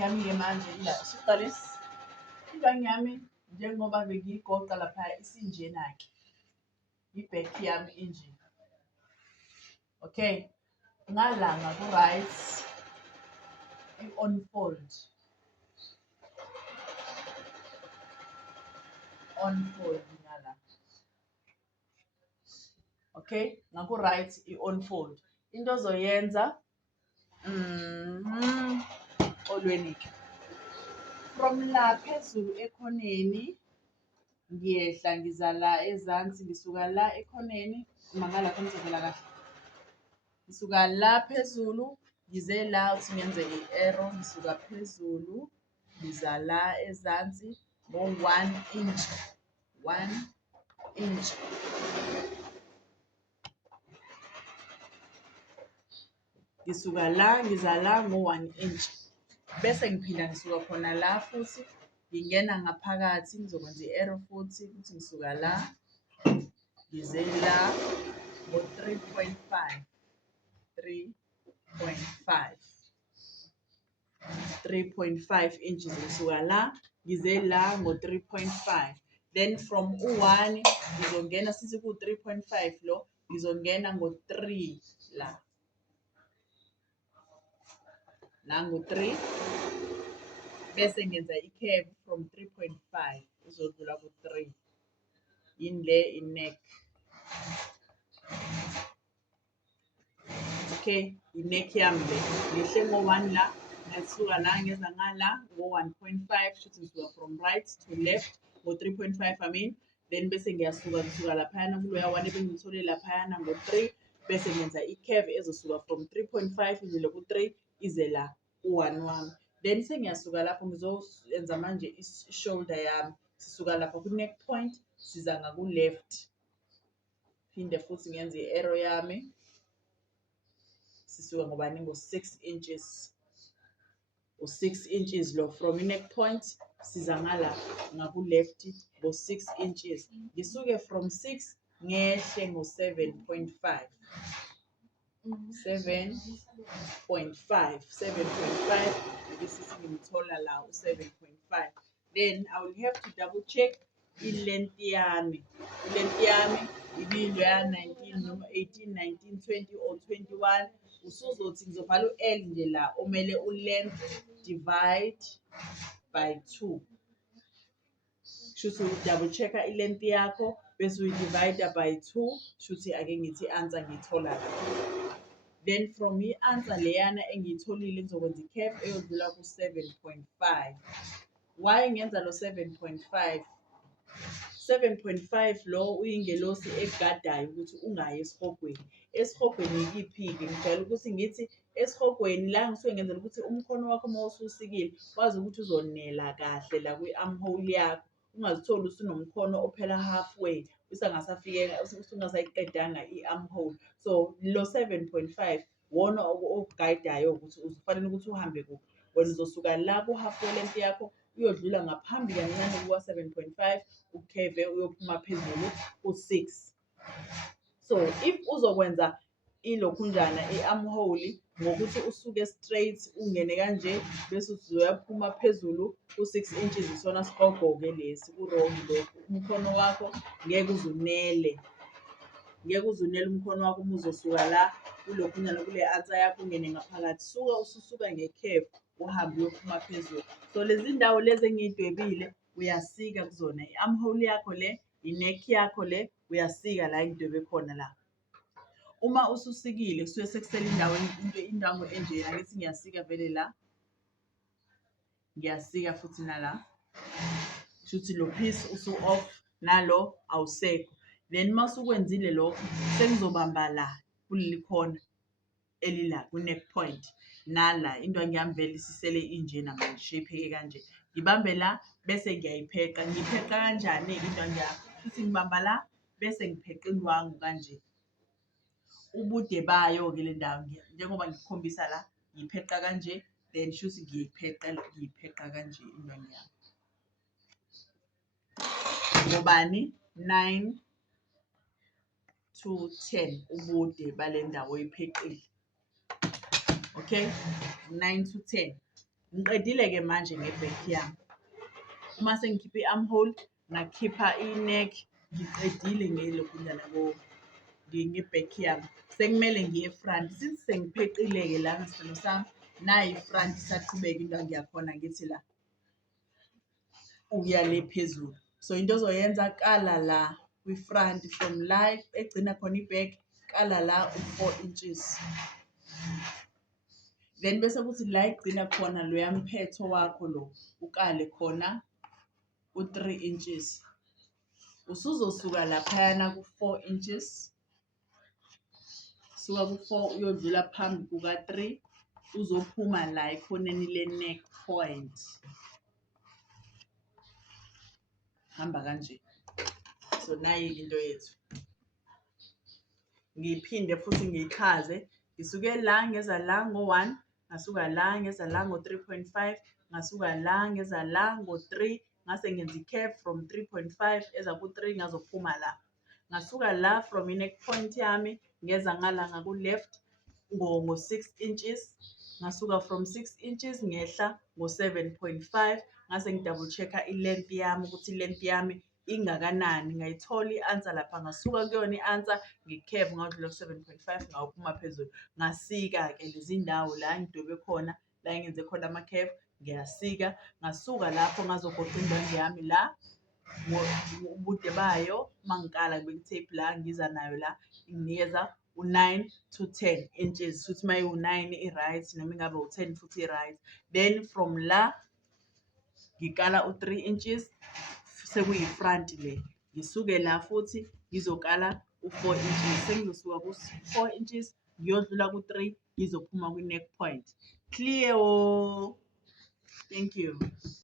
yami-ke manje ila siqalise indwangu yami njengoba bengiyigoqa laphaya isinjena-ke i-back yami inje. Okay, ngala ngaku-right i-on-fold ngala. Okay, ngaku-right i-on-fold into ozoyenza olweni-ke from la phezulu ekhoneni ngiyehla ngiza la ezansi, ngisuka la ekhoneni mangalapha ngizovela kahle, ngisuka la phezulu ngize la uthi ngenze i-arrow, ngisuka phezulu ngiza la ezansi ngo-1 inch, 1 inch. Ngisuka la ngiza la ngo-1 inch bese ngiphinda ngisuka khona la futhi ngingena ngaphakathi ngizokwenza i-arrow futhi ngisuka la ngize la ngo-3.5 inches, ngisuka la ngize la ngo-3.5, then from u-1 ngizongena sithi ku-3.5 lo ngizongena ngo-3 la ngo-3 bese ngenza i-curve from 3.5 uzodlula ku-3 yini le i-neck. Okay, i-neck yami le ngehle ngo-1 la ngasuka la ngeza ngala ngo-1.5 shuthi ngisuka from right to left ngo-3.5 I mean, then bese ngisuka laphayana kuloya 1 ebengithole laphayana ngo-3 bese ngenza i-curve ezosuka from 3.5 izile ku-3 ize la u-1 wami, then sengiyasuka lapho ngizoyenza manje i-shoulder yami sisuka lapho ku-neck point siza ngaku-left, phinde futhi ngenze i-arrow yami sisuka ngobani ngo-6 inches, u-6 inches lo from i-neck point siza ngala ngaku-left ngo-6 inches, ngisuke from 6 ngehle ngo-7.5 bese ngimthola la u-7.5, then I will have to double check i-length yami. I-length yami ibiloya 19 noma 18, 19, 20 or 21 usuzothi ngizobhala u-L nje la omele u-length divide by 2. Shuthi u-double check-a i-length yakho bese uyi-divide by 2 shuthi ake ngithi i-answer ngiyithola la. Then from i-answer leyana engiyitholile ngizokwenza i-curve eyodlula ku-7.5. Why ngenza lo 7.5? 7.5 lo uyingelosi egadayo ukuthi ungayi esihogweni. Esihogweni ikiphi-ke? Ngijwayele ukuthi ngithi esihogweni la ngisuke ngenzela ukuthi umkhono wakho uma ususikile wazi ukuthi uzonela kahle la kwi-armhole yakho, ungazitholi usunomkhono ophela halfway usungasayiqedanga i-armhole. So lo 7.5 wona okugayidayo ukuthi ufanele ukuthi uhambe kuphi. Wena uzosuka la ku-halfway length yakho uyodlula ngaphambi kancane kuka-7.5 ukheve uyophuma phezulu ku-6. So if uzokwenza ilokhunjana i-armhole ngokuthi usuke straight ungene kanje bese uzoyaphuma phezulu ku-6 inches isona sigogo-ke lesi ku-wrong lokhu. Umkhono wakho ngeke uzunele umkhono wakho uma uzosuka la kulokhunyana kule answer yakho ungene ngaphakathi. Ususuka nge-curve uhambe uyophuma phezulu. So lezi ndawo lezi engiyidwebile uyasika kuzona, i-armhole yakho le, i-neck yakho le uyasika la engidwebe khona la. Uma ususikile kusuke sekusele indawo enjena, ngithi ngiyasika vele la, ngiyasika futhi nala, shuthi lo piece usu-off nalo awusekho. Then masukwenzile lokho sengizobamba la kuleli khona elila ku-neck point nala indwangu yami vele isisele injena manje shape-eke kanje. Ngibambe la bese ngiyayipheqa. Ngiyipheqa kanjani-ke indwangu yami? Futhi ngibamba la bese ngipheqa indwangu kanje. Ubude bayo-ke le ndawo njengoba ngikukhombisa la ngiyipheqa kanje, then shuthi ngiyipheqa kanje indwangu yami. Ngobani? 9 to 10 ubude bale ndawo oyipheqile. Okay, 9 to 10. Ngiqedile-ke manje nge-back yami. Uma sengikhipha i-armhole, ngakhipha i-neck, ngiqedile ngelokhu nge-back yami. Sekumele ngiye front. Since sengipheqile-ke la ngesicelo sami, nayi i-front isaqhubeka into ngiyakhona ngithi la ukuya le phezulu. So into ozoyenza, kala la kwi-front from la egcina khona i-back, kala la u-4 inches. Then bese kuthi la egcina khona loya mphetho wakho lo, ukale khona u-3 inches. Usuzosuka laphayana ku-4 inches, suka ku-4 uyodlula phambi kuka-3, uzophuma la ekhoneni le-neck point. Hamba kanje. So nayi-ke into yethu. Ngiphinde futhi ngiyichaze, ngisuke la ngeza la ngo-1, ngasuka la ngeza la ngo-3.5, ngasuka la ngeza la ngo-3, ngase ngenza i-curve from 3.5 eza ku-3 ngazophuma la. Ngasuka la from i-neck point yami ngeza ngala ngaku-left ngo-6 inches, ngasuka from 6 inches ngehla ngo-7.5, ngase ngidouble check-a i-length yami ukuthi i-length yami ingakanani. Ngayithola i-answer lapha, ngasuka kuyona i-answer ngi-curve ngadlula ku-7.5 ngawophuma phezulu. Ngasika-ke lezi ndawo la ngidwebe khona, la engenze khona ama-curve, ngiyasika. Ngasuka lapho ngazogoqa indwangu yami la ubude bayo, mangikala ngibeka i-tape la, ngiza nayo la, inginikeza u-9 to 10 inches. Futhi uma iwu-9 i-right, noma ingabe u-10 futhi i-right. Then from la ngikala u-3 inches, sekuyi-front le. Ngisuke la futhi ngizokala u-4 inches. Sengizosuka ku-4 inches ngiyodlula ku-3 ngizophuma kwi-neck point. Clear? Thank you.